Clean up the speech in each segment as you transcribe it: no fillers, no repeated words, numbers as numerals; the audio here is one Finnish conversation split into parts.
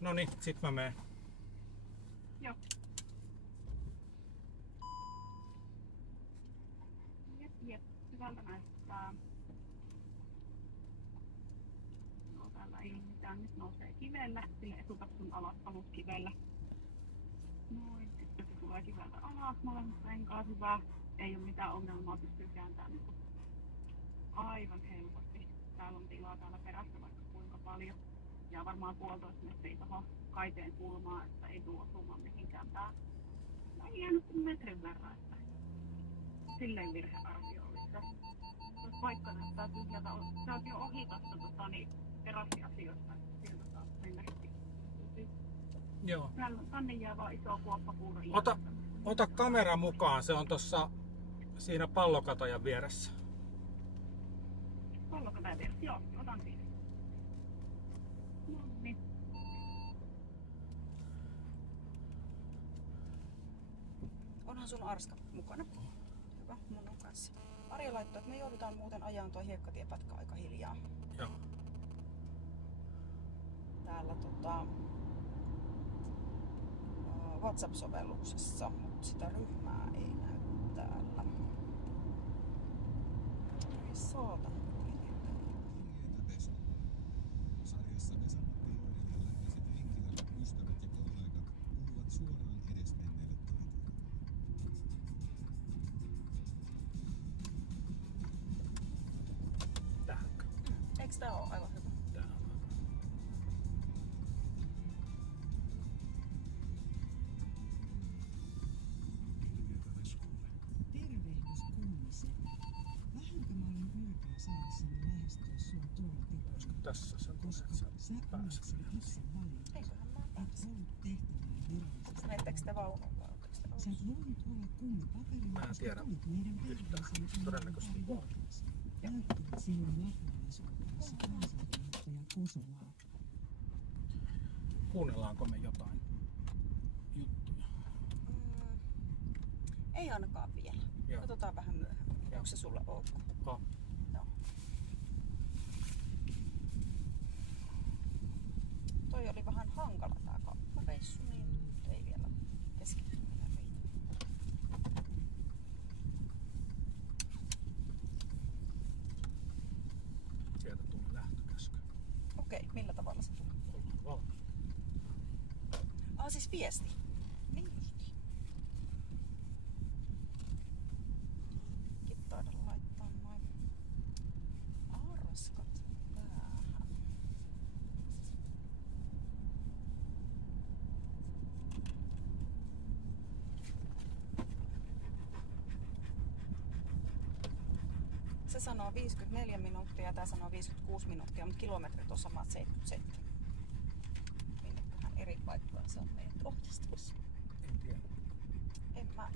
Noniin, sit mä menen. Joo. Jep. Hyvältä näyttää. No täällä ei mitään. Nyt nousee kivellä. Sille etupassun alas aluskivellä. Noin. Sitten se tulee kiveltä alas. Molemmat renkaat hyvä. Ei ole mitään ongelmaa. Pystyy kääntämään niin aivan helposti. Täällä on tilaa täällä perässä vaikka kuinka paljon. Ja varmaan 1,5 metriä tuohon kaiteen kulmaan, että ei tule osumaan mihinkään tää. Ei jäänyt kuin metrin verran, että silleen virhearvio oli se. Jos paikka näyttää tyhjältä, sä oot jo ohi tosta terassiasioista, että sieltä saa mennä heti. Joo. Tänne jää vaan iso kuoppapuuro. Ota kamera mukaan, se on tossa siinä pallokatojan vieressä. Pallokatojan vieressä, joo, otan siinä. No niin. Onhan sun arska mukana? Hyvä, mun on kanssa. Arja laittoi, että me joudutaan muuten ajamaan tuo hiekkatiepätkä aika hiljaa. Joo. Täällä WhatsApp-sovelluksessa, mutta sitä ryhmää ei näy täällä. Ei saatana. Sarjassa Vesa-Matti Joinen ja läheiset henkilöt, ystävät ja kollegat puhuvat suoraan edesmenneelle taiteilijalle. Tähänkö? Eikö tää oo aivan hyvä? Tähän on. Ilmiötä Veskulle. Tervehdys Kummisen. Vähänkö mä olin ylpeä saadessani lähestyä sua tuolla tipoilla, Tässä sä koska sä olet sen itse valinnut. Eiköhän mä Et ollut tehtävään virallisesti. menettekö te vaunuun vai oletteko te Sä et voinut olla kummi paperilla, Mä en koska tiedä tulit meidän yhtään. perheeseen Todennäköisesti joo. Näyttivät sinun lapualaisuutensa kansanjohtaja Kosovaa. Kuunnellaanko me jotain juttuja? Ei ainakaan vielä. Joo. Katsotaan vähän myöhemmin. Onko se sulle ok? Oh. Joo. Toi oli vähän hankala tää kauppareissu, niin nyt ei vielä keskittyminen riitä. Sieltä tuli lähtökäsky. Okei, millä tavalla se tulee? Ollaan valmiina. Siis viesti. Niin justiin. Taida laittaa noin arskat päähän. Se sanoo 54 minuuttia ja tää sanoo 56 minuuttia, mutta kilometrit on samat 77. Minneköhän eri paikkaan se on meidän ohjastamassa? En tiedä. En mä.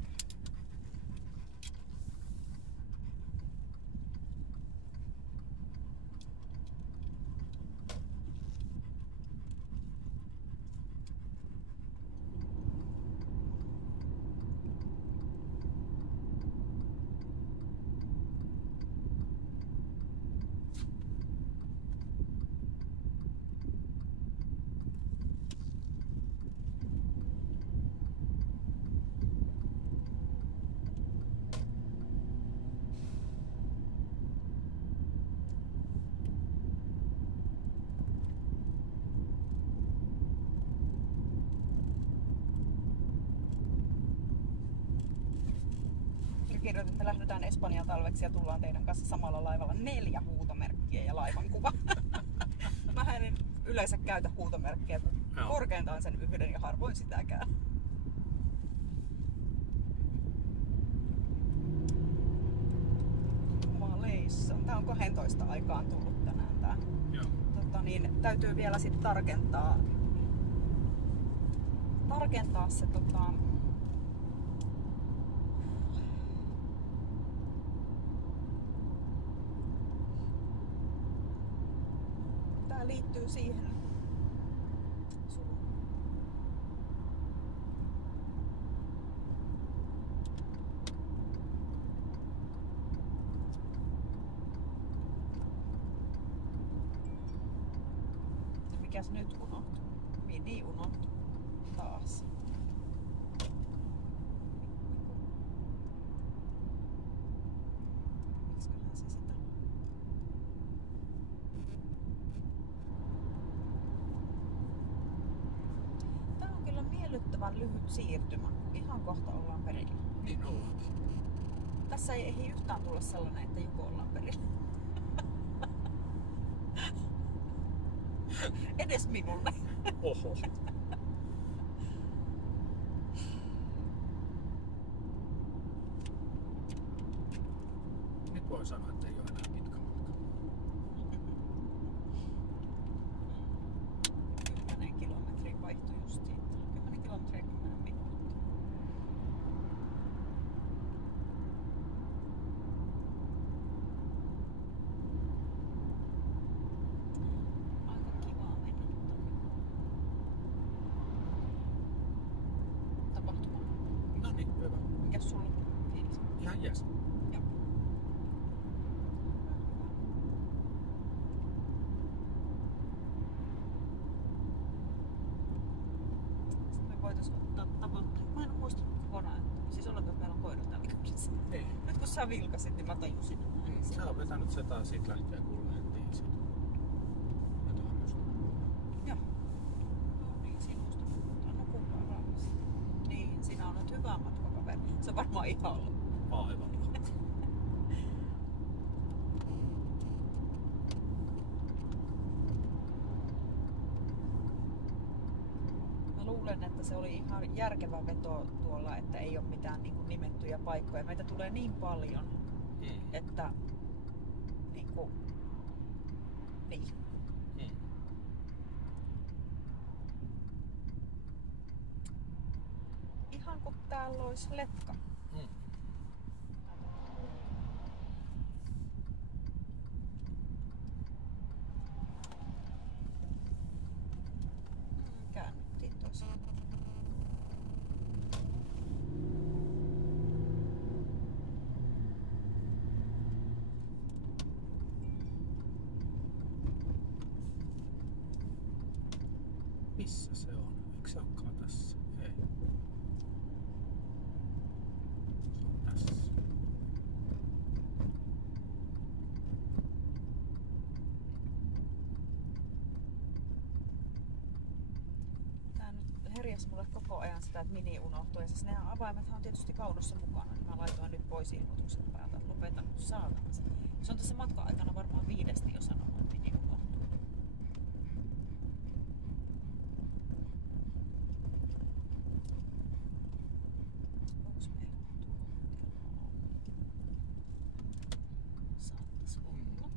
Kirjoitin, että lähdetään Espanjaan talveksi ja tullaan teidän kanssa samalla laivalla 4 huutomerkkiä ja laivan kuva. Mä en yleensä käytä huutomerkkiä, korkeintaan sen yhden ja harvoin sitäkään. Jumaleissa. Tää on 12 aikaan tullut tänään tää. Joo. Täytyy vielä sit tarkentaa se tää liittyy siihen mikäs nyt unohtui? Mini unohtu taas. Miksiköhän se sitä? Tää on kyllä miellyttävän lyhyt siirtymä. Ihan kohta ollaan perillä. Niin ollaan. Tässä ei ehdi yhtään tulla sellainen, että joku ollaan perillä. Edes minulle. Oho. Nyt voi sanoa, että ei ole enää pitkä matka. 10 kilometriä vaihtui just siitä. 10 kilometriä 10 minuuttia. Aika kivaa mennä tapahtumaan. No niin, hyvä. Mikäs sulla on fiilis? Ihan jes. Joo. Sitten me voitais ottaa tavoitteet. Mä en muista kokonaan, että siis ollenkaan meillä on koira täällä kyydessä. Ei. Nyt kun sä vilkasit, niin mä tajusin. Sä oot vetänyt se taas siitä lähtien, kun lähdettiin siitä. Vetoharjusta. Joo. No niin, sinusta puhutaan. No kukaan rauhassa. Niin, sinä olet hyvä matkakaveri. Se on varmaan ihan ollut. Aivan. Mä luulen, että se oli ihan järkevä veto tuolla, että ei ole mitään niin kuin nimettyjä paikkoja. Meitä tulee niin paljon, että niin kuin, niin. Ihan kuin täällä olisi letka. Käännyttiin toisaan. Missä se on? Eikö se olekaan tässä? Ei. Se on tässä. Tää nyt herjäs mulle koko ajan sitä, että Mini unohtui. Ja siis nämä avaimethan on tietysti vaunussa mukana, niin mä laitoin nyt pois ilmoituksen päältä, että lopetan nyt saatana. Se on tässä matkan aikana varmaan 5 jo sanonut, että Mini unohtuu. Onks meillä tuo? Saattais olla.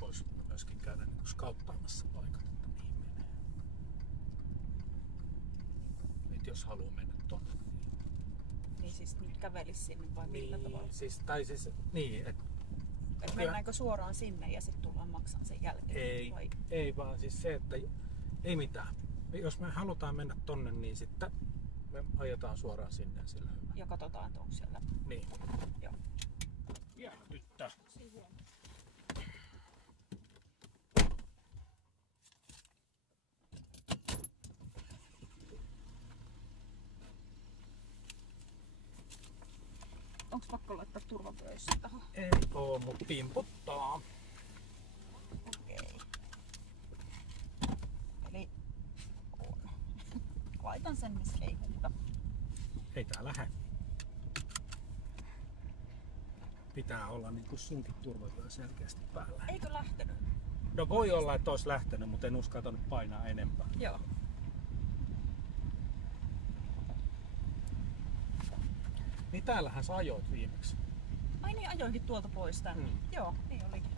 Voisi myöskin käydä niin skauttaamassa paikat, että mihin menee. Nyt jos haluaa mennä tonne. Niin siis nyt kävelis sinne vai millä tavalla? Niin, että Et mennäänkö suoraan sinne ja sitten tullaan maksamaan sen jälkeen? ei, Vai? ei vaan siis se, että ei mitään. Jos me halutaan mennä tonne, niin sitten me ajetaan suoraan sinne ja sillä hyvä. Ja katsotaan, että onko siellä. Niin. Joo. Jäähdyttä. Onko pakko laittaa turvavyöissä tähän? Ei oo, mut pimputtaa. Okei. Eli on. Laitan sen, missä ei huuda. Ei tää lähde. Pitää olla niinku sunkin turvavyö selkeästi päällä. Eikö lähtenyt? No voi olla, että olisi lähtenyt, mutta en uskaltanut painaa enempää. Joo. Niin täällähän sä ajoit viimeksi. Ai niin, ajoinkin tuolta pois tänne. Joo, niin olikin.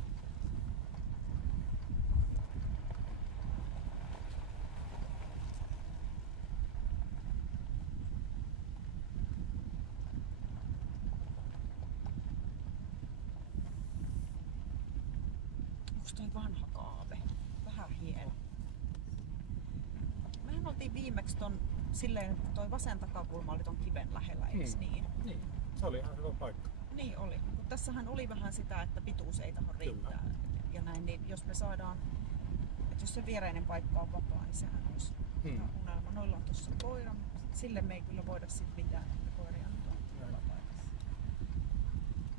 Onks toi vanha kaave? Vähän hieno. Mehän oltiin viimeksi ton silleen, että toi vasen takakulma oli ton kiven lähellä, eiks niin? Niin, se oli ihan hyvä paikka. Niin oli. Mutta tässähän oli vähän sitä, että pituus ei tahdo riittää. Ja näin, niin jos me saadaan, että jos se viereinen paikka on vapaa, niin sehän olisi ihan unelma. Noilla on tuossa koira, mutta sille me ei kyllä voida sit mitään, että koiria nyt on tuolla paikassa.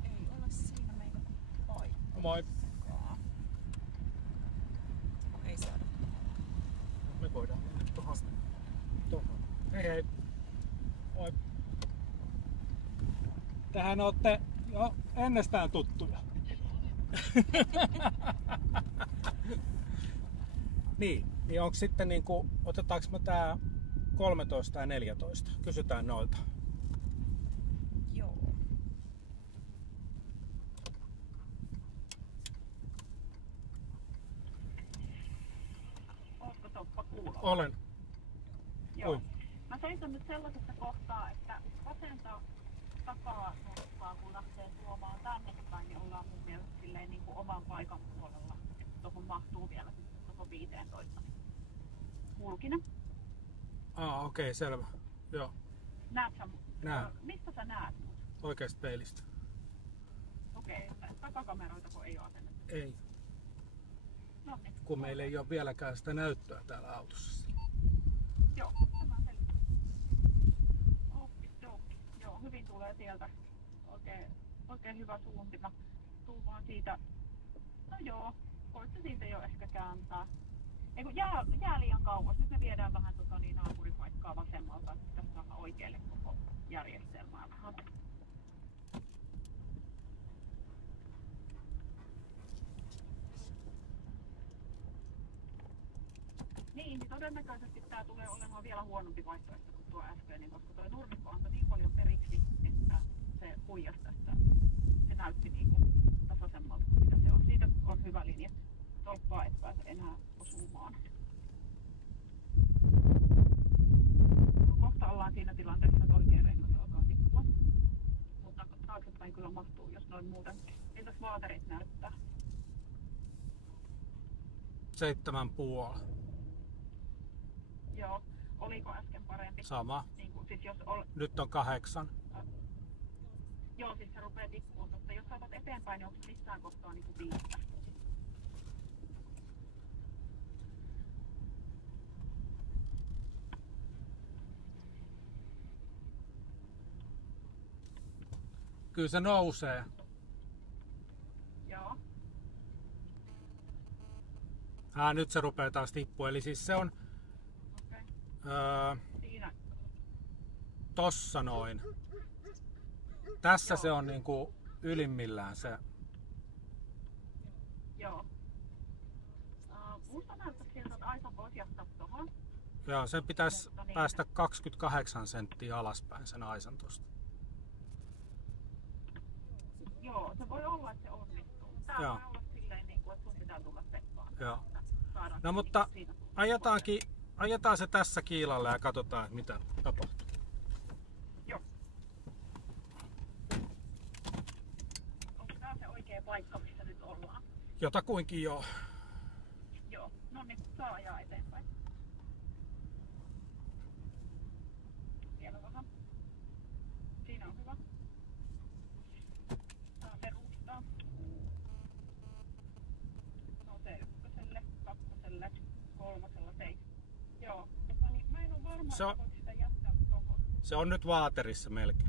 Ei ole siinä meidän paikkaa. Moi. Ei saada. Me voidaan mennä tuohon. Hei hei. Moi. Tähän ootte jo ennestään tuttuja. niin onko sitten niinku, otetaanko me tää 13 ja 14? Kysytään noilta. Joo. Ootko Toppa kuulolla? Olen. Joo. Oi. Mä seison nyt sellaisessa kohtaa, että vasenta takaa nurkkaa, kun lähtee tuomaan tänne päin, niin ollaan mun mielestä silleen niin kuin oman paikan puolella. Tuohon mahtuu vielä sitten tuohon 15. Mulkina. Okei, selvä. Joo, Näet sä Näen. Mistä sä näet mut? oikeasta peilistä. Okei, takakameroita kun ei ole asennettu. Ei, No niin. kun meillä ei ole vieläkään sitä näyttöä täällä autossa. Joo, tämä on selvä. Okidoki. Joo, hyvin tulee sieltä. Oikein hyvä suuntima. Tuu vaan siitä. No joo, voitte siitä jo ehkä kääntää. Ei kun jää liian kauas. Nyt me viedään vähän naapuripaikkaa vasemmalta, että tässä saadaan oikealle koko järjestelmää vähän. Niin todennäköisesti tää tulee olemaan vielä huonompi vaihtoehto kuin tuo äskeinen, koska tuo nurmikko antoi niin paljon periksi, että se huijasi tästä. Se näytti niinku tasaisemmalta kuin mitä se on. Siitä on hyvä linja. Tolppaa et pääse enää osumaan. Kohta ollaan siinä tilanteessa, että oikein rengas alkaa tippua. Mutta taaksepäin kyllä mahtuu, jos noin muuten. Miltäs vaaterit näyttää? 7,5. Joo. Oliko äsken parempi? Sama. Niin kuin, siis jos Nyt on 8. Joo, siis se rupeaa tippuun, mutta jos saatat eteenpäin, niin onko missään kohtaa niin kuin 5? Kyllä se nousee. Joo. Nyt se rupeaa taas tippua. Eli siis se on Okei. Siinä. tossa noin. Tässä Joo. se on niinku ylimmillään se. Joo. Musta näyttää siltä, että aika voisi jättää tohon. Joo, sen pitäisi Mutta niin. päästä 28 senttiä alaspäin sen aisan tosta. Joo, se voi olla, että se onnistuu. Tää Joo. voi olla silleen, niin kuin, että sun pitää tulla seppaan. Joo. Saadaan No se mutta siitä. ajetaan se tässä kiilalle ja katsotaan, että mitä tapahtuu. Joo. Onko tää se oikea paikka, missä nyt ollaan? Jotakuinkin joo. Joo. No niin, saa ajaa eteenpäin. Vielä vähän. Siinä on hyvä. Saa perustaa. Nousee 1, 2, 3, 7. Joo. Mutta niin, mä en ole varma, Se on- että voiko sitä jättää tohon. Se on nyt vaaterissa melkein.